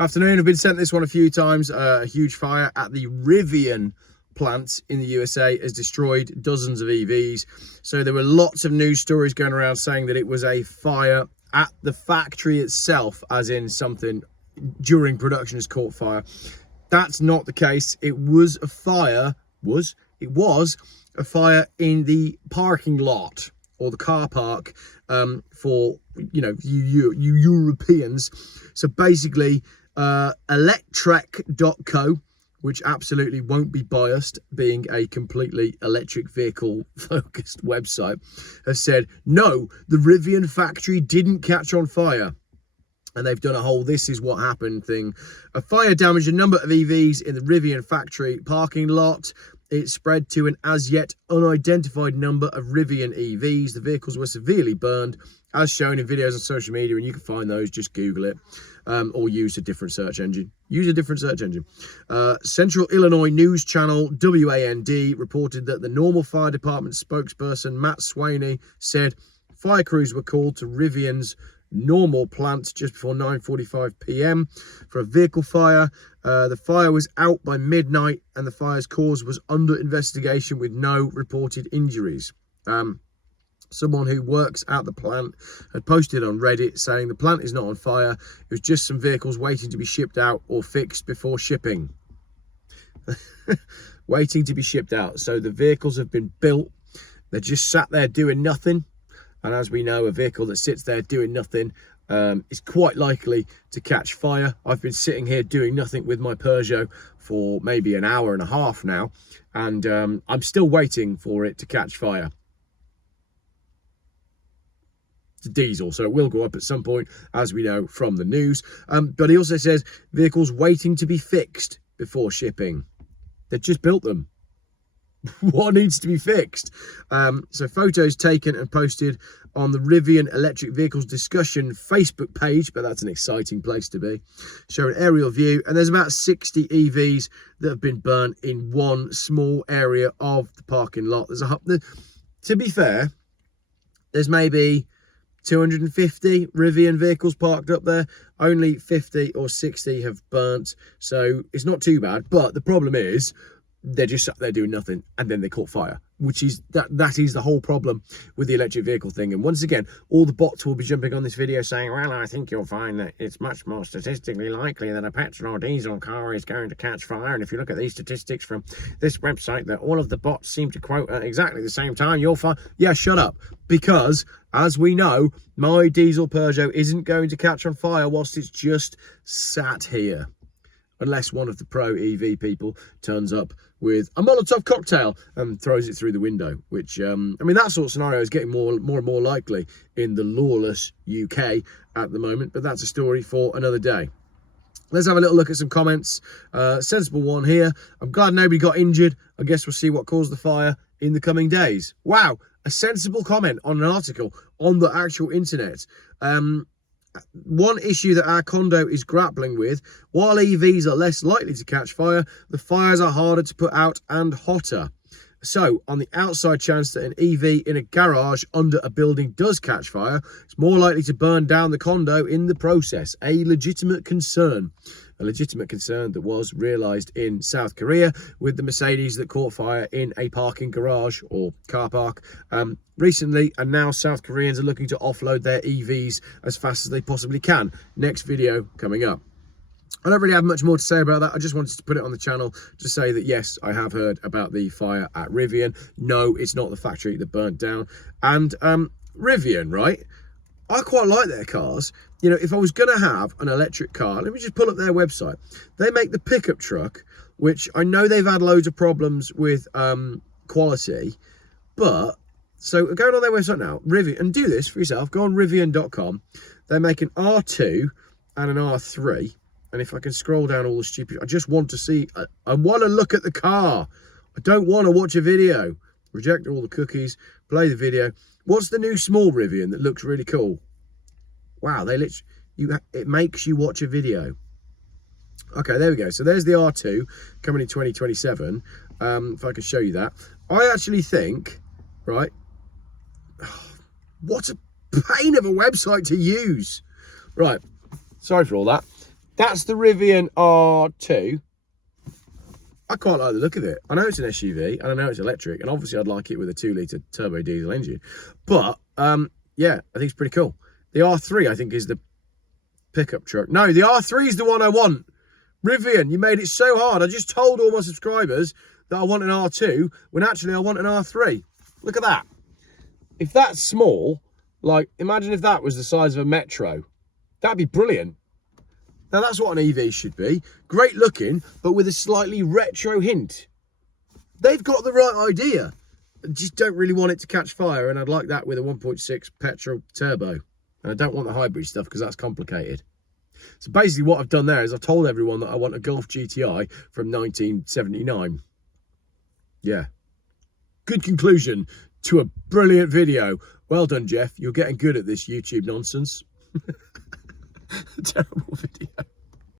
Afternoon, I've been sent this one a few times. A huge fire at the Rivian plant in the USA has destroyed dozens of EVs. So there were lots of news stories going around saying that it was a fire at the factory itself, as in something during production has caught fire. That's not the case. It was a fire, it was a fire in the parking lot or the car park for, you Europeans. So basically, electrek.co, which absolutely won't be biased, being a completely electric vehicle focused website, has said, no, the Rivian factory didn't catch on fire. And they've done a whole "this is what happened" thing. A fire damaged a number of EVs in the Rivian factory parking lot. It spread to an as yet unidentified number of Rivian EVs. The vehicles were severely burned, as shown in videos on social media, and you can find those, just Google it, or use a different search engine. Central Illinois News Channel, WAND, reported that the Normal Fire Department spokesperson, Matt Swaney, said fire crews were called to Rivian's Normal plant just before 9:45 p.m. for a vehicle fire. The fire was out by midnight and the fire's cause was under investigation with no reported injuries. Someone who works at the plant had posted on Reddit saying the plant is not on fire. It was just some vehicles waiting to be shipped out or fixed before shipping. Waiting to be shipped out. So the vehicles have been built. They're just sat there doing nothing. And as we know, a vehicle that sits there doing nothing is quite likely to catch fire. I've been sitting here doing nothing with my Peugeot for maybe an hour and a half now, and I'm still waiting for it to catch fire. It's a diesel, so it will go up at some point, as we know from the news. But he also says vehicles waiting to be fixed before shipping. They've just built them. What needs to be fixed? So photos taken and posted on the Rivian electric vehicles discussion Facebook page, but that's an exciting place to be, show an aerial view, and there's about 60 EVs that have been burnt in one small area of the parking lot. To be fair, there's maybe 250 Rivian vehicles parked up there. Only 50 or 60 have burnt, so it's not too bad. But the problem is, they're just sat there doing nothing, and then they caught fire, which is that is the whole problem with the electric vehicle thing. And once again, all the bots will be jumping on this video saying, well, I think you'll find that it's much more statistically likely that a petrol or diesel car is going to catch fire. And if you look at these statistics from this website that all of the bots seem to quote at exactly the same time, you'll find, yeah, shut up. Because as we know, my diesel Peugeot isn't going to catch on fire whilst it's just sat here, unless one of the pro EV people turns up with a Molotov cocktail and throws it through the window, which, I mean, that sort of scenario is getting more and more likely in the lawless UK at the moment, but that's a story for another day. Let's have a little look at some comments. Sensible one here. I'm glad nobody got injured. I guess we'll see what caused the fire in the coming days. Wow, a sensible comment on an article on the actual internet. One issue that our condo is grappling with, while EVs are less likely to catch fire, the fires are harder to put out and hotter. So, on the outside chance that an EV in a garage under a building does catch fire, it's more likely to burn down the condo in the process. A legitimate concern. A legitimate concern that was realised in South Korea with the Mercedes that caught fire in a parking garage or car park recently, and now South Koreans are looking to offload their EVs as fast as they possibly can. Next video coming up. I don't really have much more to say about that. I just wanted to put it on the channel to say that, yes, I have heard about the fire at Rivian. No, it's not the factory that burnt down. And Rivian, right? I quite like their cars. You know, if I was going to have an electric car, let me just pull up their website. They make the pickup truck, which I know they've had loads of problems with quality. But, so going on their website now, Rivian, and do this for yourself. Go on Rivian.com. They make an R2 and an R3. And if I can scroll down all the stupid, I just want to see, I want to look at the car. I don't want to watch a video. Reject all the cookies, play the video. What's the new small Rivian that looks really cool? Wow, it makes you watch a video. Okay, there we go. So there's the R2 coming in 2027. If I can show you that. I actually think, right, what a pain of a website to use. Right, sorry for all that. That's the Rivian R2. I quite like the look of it. I know it's an SUV and I know it's electric, and obviously I'd like it with a 2-litre turbo diesel engine. But yeah, I think it's pretty cool. The R3, I think, is the pickup truck. No, the R3 is the one I want. Rivian, you made it so hard. I just told all my subscribers that I want an R2 when actually I want an R3. Look at that. If that's small, like, imagine if that was the size of a Metro. That'd be brilliant. Now, that's what an EV should be. Great looking, but with a slightly retro hint. They've got the right idea. I just don't really want it to catch fire, and I'd like that with a 1.6 petrol turbo. And I don't want the hybrid stuff because that's complicated. So basically what I've done there is I've told everyone that I want a Golf GTI from 1979. Yeah. Good conclusion to a brilliant video. Well done, Jeff. You're getting good at this YouTube nonsense. Terrible video.